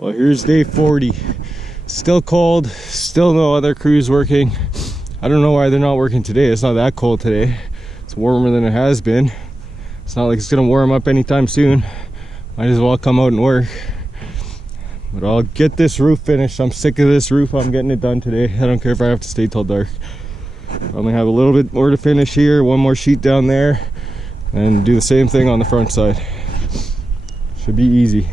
Well, here's day 40. Still cold, still no other crews working. I don't know why they're not working today. It's not that cold today. It's warmer than it has been. It's not like it's gonna warm up anytime soon. Might as well come out and work. But I'll get this roof finished. I'm sick of this roof. I'm getting it done today. I don't care if I have to stay till dark. I only have a little bit more to finish here, one more sheet down there, and do the same thing on the front side. Should be easy.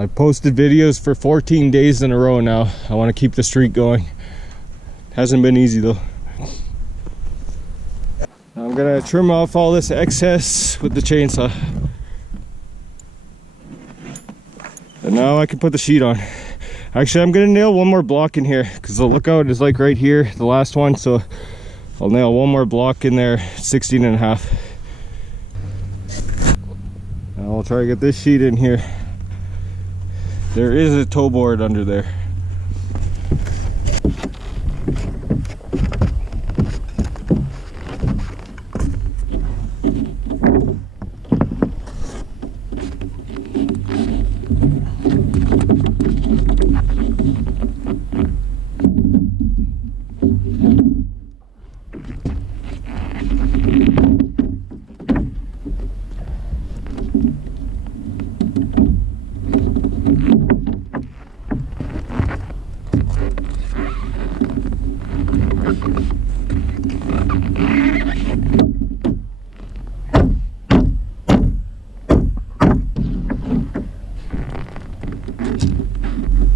I've posted videos for 14 days in a row now. I want to keep the streak going. Hasn't been easy though. I'm gonna trim off all this excess with the chainsaw. And now I can put the sheet on. Actually, I'm gonna nail one more block in here because the lookout is like right here, the last one. So I'll nail one more block in there, 16 and a half. And I'll try to get this sheet in here. There is a toe board under there.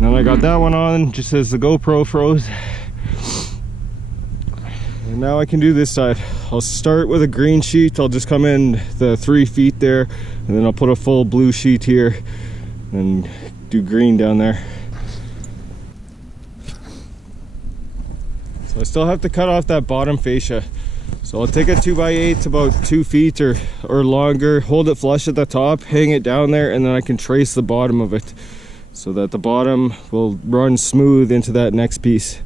Then I got that one on just as the GoPro froze. And now I can do this side. I'll start with a green sheet. I'll just come in the 3 feet there, and then I'll put a full blue sheet here and do green down there. So I still have to cut off that bottom fascia. So I'll take a 2x8 about 2 feet or longer, hold it flush at the top, hang it down there, and then I can trace the bottom of it so that the bottom will run smooth into that next piece.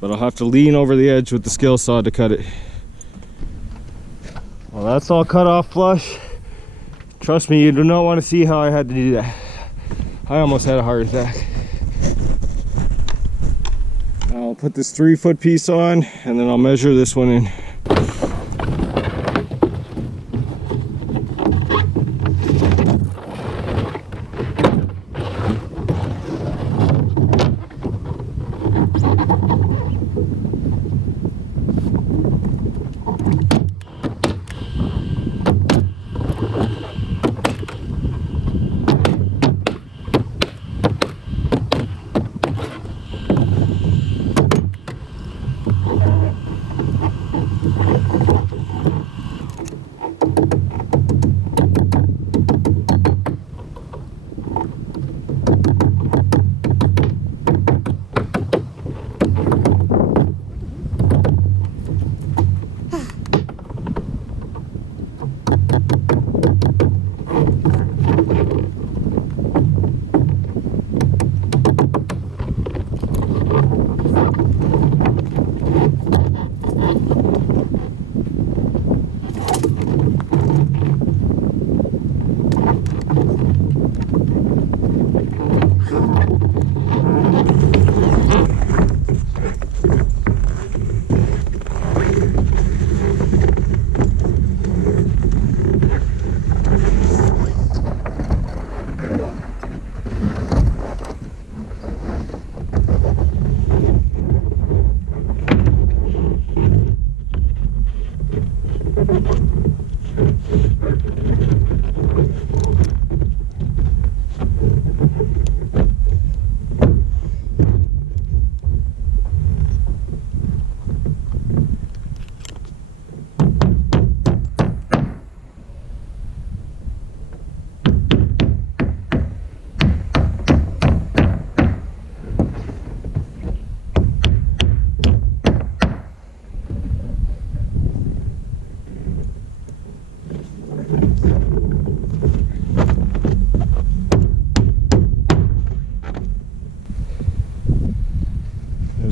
But I'll have to lean over the edge with the scale saw to cut it. Well, that's all cut off flush. Trust me, you do not want to see how I had to do that. I almost had a heart attack. I'll put this 3-foot piece on, and then I'll measure this one in.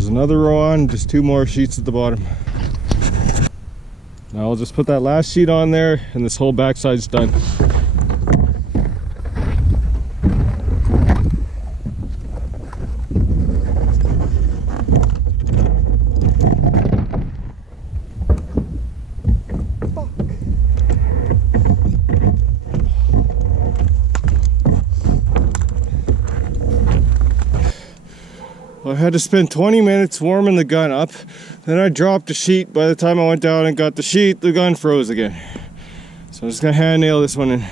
Another row on, just 2 more sheets at the bottom. Now I'll just put that last sheet on there and this whole backside's done. I had to spend 20 minutes warming the gun up. Then I dropped the sheet. By the time I went down and got the sheet, the gun froze again. So I'm just gonna hand nail this one in.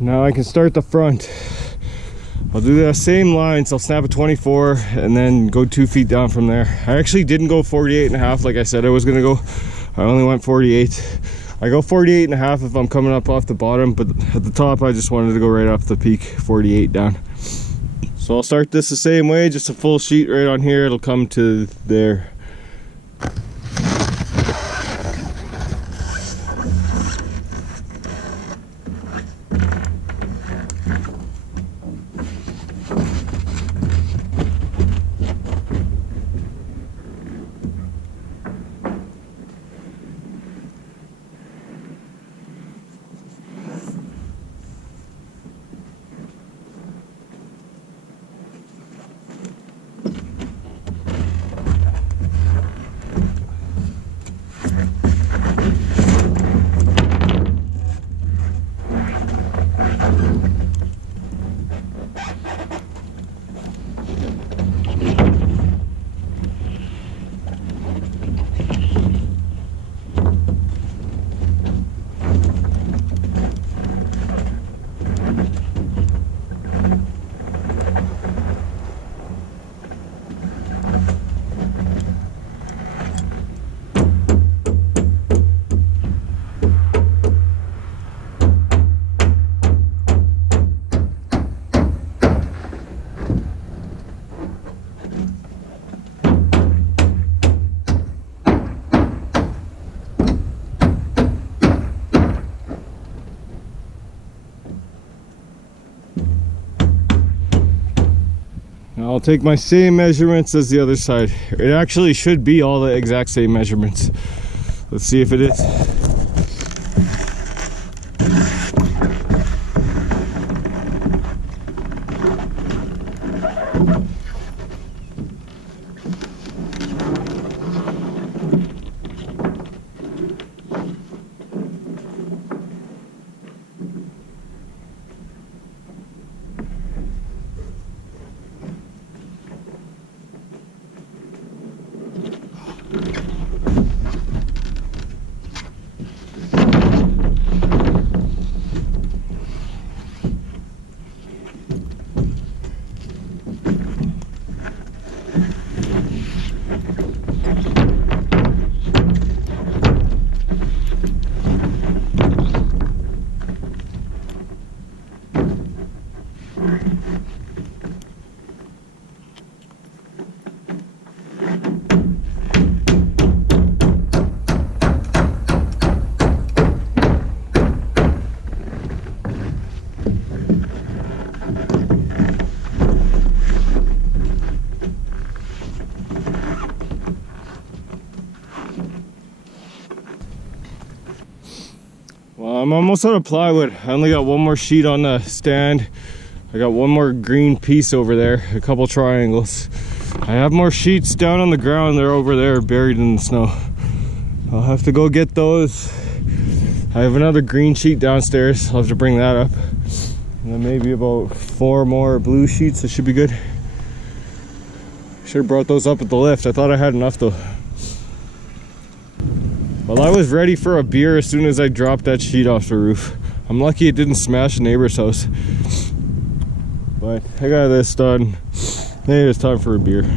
Now I can start the front. I'll do the same lines. I'll snap a 24 and then go 2 feet down from there. I actually didn't go 48 and a half like I said I was gonna go. I only went 48. I go 48 and a half if I'm coming up off the bottom, but at the top I just wanted to go right off the peak, 48 down. So I'll start this the same way, just a full sheet right on here. It'll come to there. I'll take my same measurements as the other side. It actually should be all the exact same measurements. Let's see if it is. Well, I'm almost out of plywood. I only got one more sheet on the stand. I got one more green piece over there, a couple triangles. I have more sheets down on the ground. They're over there buried in the snow. I'll have to go get those. I have another green sheet downstairs. I'll have to bring that up. And then maybe about 4 more blue sheets. That should be good. Should have brought those up at the lift. I thought I had enough though. Well, I was ready for a beer as soon as I dropped that sheet off the roof. I'm lucky it didn't smash the neighbor's house. But I got this done. Maybe it's time for a beer.